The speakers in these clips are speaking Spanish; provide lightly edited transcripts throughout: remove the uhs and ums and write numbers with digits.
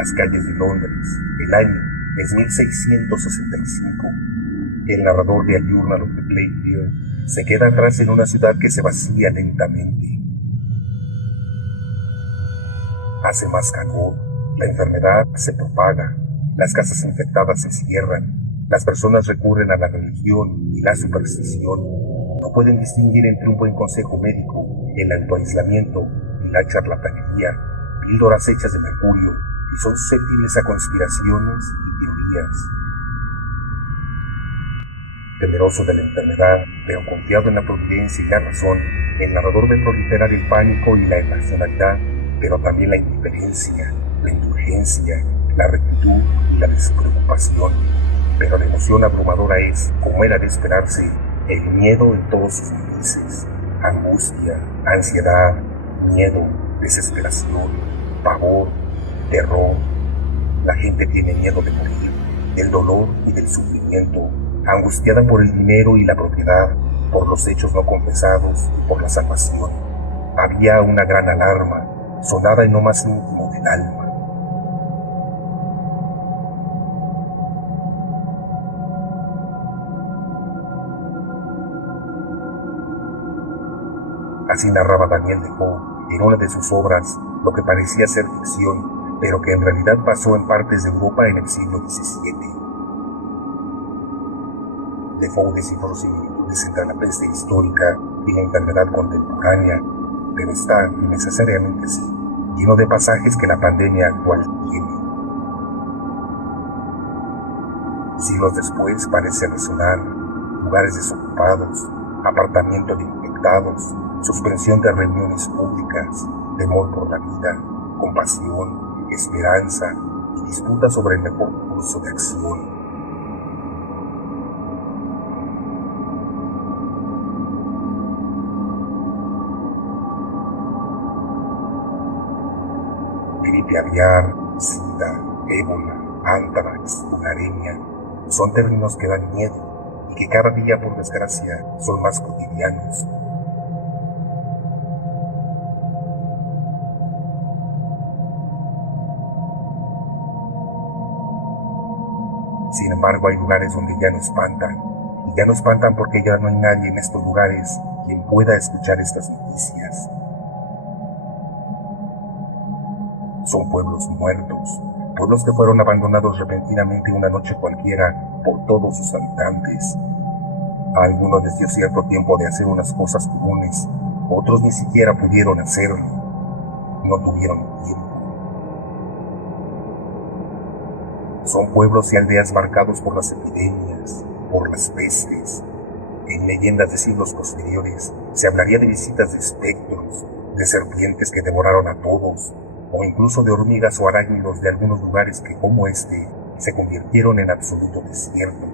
las calles de Londres. El año es 1665. El narrador de A Journal of the Plague Year se queda atrás en una ciudad que se vacía lentamente. Hace más calor, la enfermedad se propaga, las casas infectadas se cierran, las personas recurren a la religión y la superstición. No pueden distinguir entre un buen consejo médico, el autoaislamiento y la charlatanería, píldoras hechas de mercurio, y son susceptibles a conspiraciones y teorías. Temeroso de la enfermedad, pero confiado en la providencia y la razón, el narrador ve proliferar el pánico y la irracionalidad, pero también la indiferencia, la indulgencia, la rectitud y la despreocupación. Pero la emoción abrumadora es, como era de esperarse, el miedo en todos sus matices: angustia, ansiedad, miedo, desesperación, pavor, terror. La gente tiene miedo de morir, del dolor y del sufrimiento, angustiada por el dinero y la propiedad, por los hechos no confesados, por la salvación. Había una gran alarma, sonada en lo más íntimo del alma. Así narraba Daniel Defoe en una de sus obras lo que parecía ser ficción, pero que en realidad pasó en partes de Europa en el siglo XVII. Defoe descifró similitudes entre la peste histórica y la enfermedad contemporánea, pero está, innecesariamente sí, lleno de pasajes que la pandemia actual tiene. Siglos después parece resonar: lugares desocupados, apartamiento de infectados, suspensión de reuniones públicas, temor por la vida, compasión, esperanza y disputa sobre el mejor curso de acción. Gripe aviar, sida, ébola, anthrax, tularemia, son términos que dan miedo y que cada día, por desgracia, son más cotidianos. Sin embargo, hay lugares donde ya no espantan, y ya no espantan porque ya no hay nadie en estos lugares quien pueda escuchar estas noticias. Son pueblos muertos, pueblos que fueron abandonados repentinamente una noche cualquiera por todos sus habitantes. A algunos les dio cierto tiempo de hacer unas cosas comunes, otros ni siquiera pudieron hacerlo, no tuvieron tiempo. Son pueblos y aldeas marcados por las epidemias, por las pestes. En leyendas de siglos posteriores se hablaría de visitas de espectros, de serpientes que devoraron a todos, o incluso de hormigas o arácnidos de algunos lugares que, como este, se convirtieron en absoluto desierto.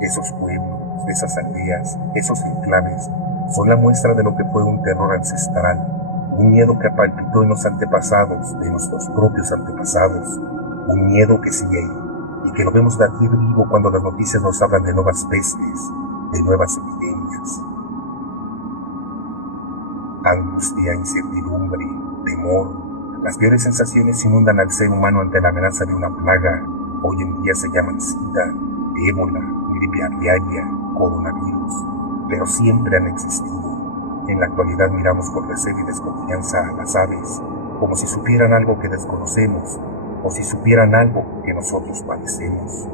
Esos pueblos, esas aldeas, esos enclaves, son la muestra de lo que fue un terror ancestral, un miedo que palpitó en los antepasados de nuestros propios antepasados, un miedo que sigue ahí y que lo vemos latir vivo cuando las noticias nos hablan de nuevas pestes, de nuevas epidemias. Angustia, incertidumbre, temor, las peores sensaciones inundan al ser humano ante la amenaza de una plaga. Hoy en día se llaman sida, ébola, gripe aviaria, coronavirus, pero siempre han existido. En la actualidad miramos con recelo y desconfianza a las aves, como si supieran algo que desconocemos, o si supieran algo que nosotros padecemos.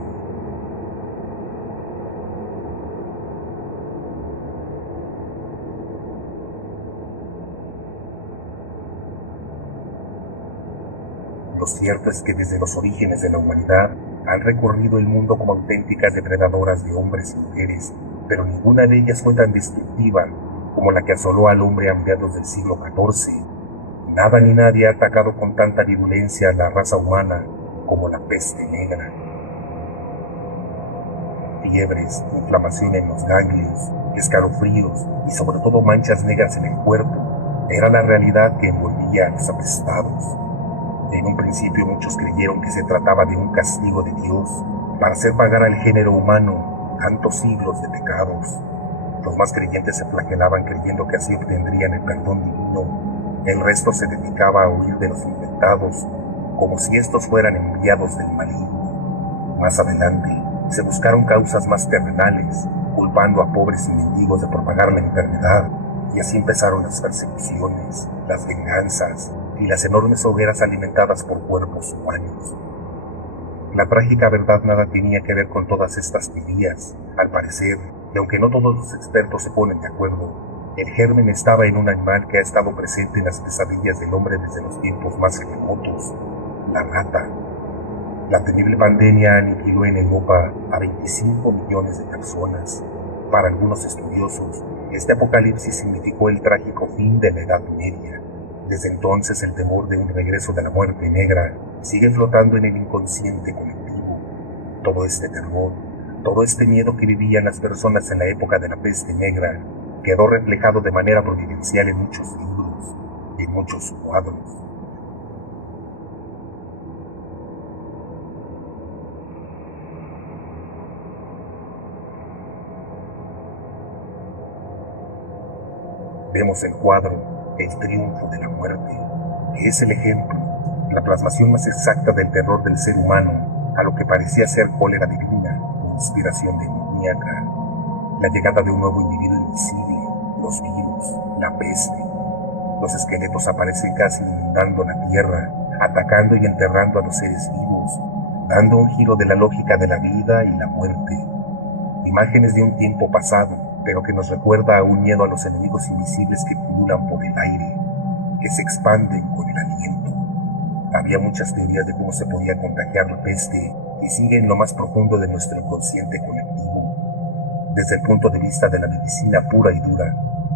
Lo cierto es que desde los orígenes de la humanidad han recorrido el mundo como auténticas depredadoras de hombres y mujeres, pero ninguna de ellas fue tan destructiva como la que asoló al hombre a mediados del siglo XIV. Nada ni nadie ha atacado con tanta virulencia a la raza humana como la peste negra. Fiebres, inflamación en los ganglios, escalofríos y sobre todo manchas negras en el cuerpo era la realidad que envolvía a los apestados. En un principio muchos creyeron que se trataba de un castigo de Dios para hacer pagar al género humano tantos siglos de pecados. Los más creyentes se flagelaban creyendo que así obtendrían el perdón divino. El resto se dedicaba a huir de los infectados, como si estos fueran enviados del maligno. Más adelante, se buscaron causas más terrenales, culpando a pobres y mendigos de propagar la enfermedad, y así empezaron las persecuciones, las venganzas y las enormes hogueras alimentadas por cuerpos humanos. La trágica verdad nada tenía que ver con todas estas teorías, al parecer, y aunque no todos los expertos se ponen de acuerdo, el germen estaba en un animal que ha estado presente en las pesadillas del hombre desde los tiempos más remotos, la rata. La temible pandemia aniquiló en Europa a 25 millones de personas. Para algunos estudiosos, este apocalipsis significó el trágico fin de la Edad Media. Desde entonces el temor de un regreso de la muerte negra sigue flotando en el inconsciente colectivo. Todo este terror, todo este miedo que vivían las personas en la época de la peste negra, quedó reflejado de manera providencial en muchos libros y en muchos cuadros. Vemos el cuadro El triunfo de la muerte, que es el ejemplo, la plasmación más exacta del terror del ser humano a lo que parecía ser cólera divina o inspiración demoníaca. La llegada de un nuevo individuo invisible, los virus, la peste. Los esqueletos aparecen casi inundando la tierra, atacando y enterrando a los seres vivos, dando un giro de la lógica de la vida y la muerte. Imágenes de un tiempo pasado, pero que nos recuerda a un miedo a los enemigos invisibles que pululan por el aire, que se expanden con el aliento. Había muchas teorías de cómo se podía contagiar la peste y sigue en lo más profundo de nuestro inconsciente colectivo. Desde el punto de vista de la medicina pura y dura,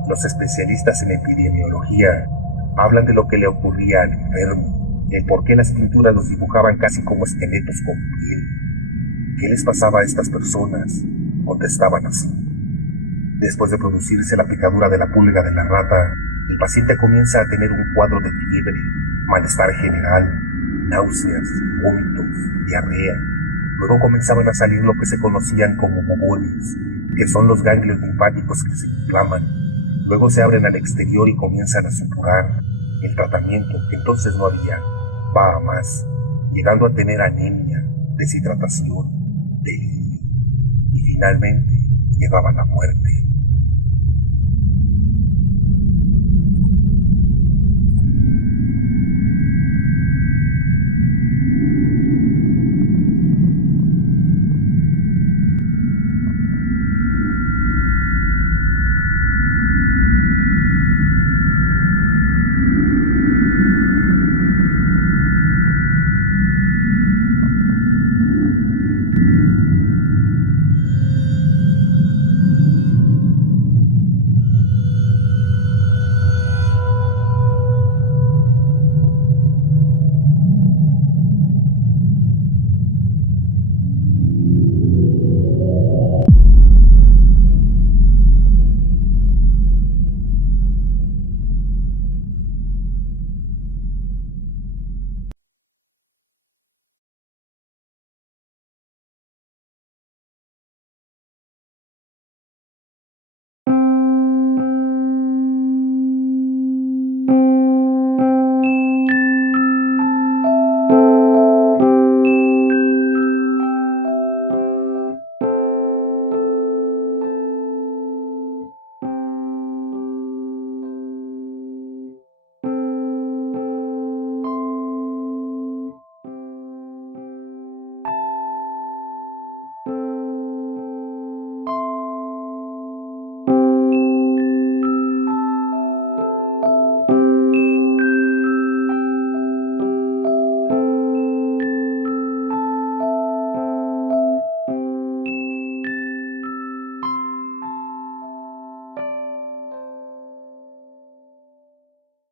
los especialistas en epidemiología hablan de lo que le ocurría al enfermo, el por qué las pinturas los dibujaban casi como esqueletos con piel. ¿Qué les pasaba a estas personas? Contestaban así. Después de producirse la picadura de la pulga de la rata, el paciente comienza a tener un cuadro de fiebre, malestar general, náuseas, vómitos, diarrea. Luego comenzaban a salir lo que se conocían como bobones, que son los ganglios linfáticos que se inflaman. Luego se abren al exterior y comienzan a supurar. El tratamiento, que entonces no había, va a más, llegando a tener anemia, deshidratación, delirio y finalmente llevaba a la muerte.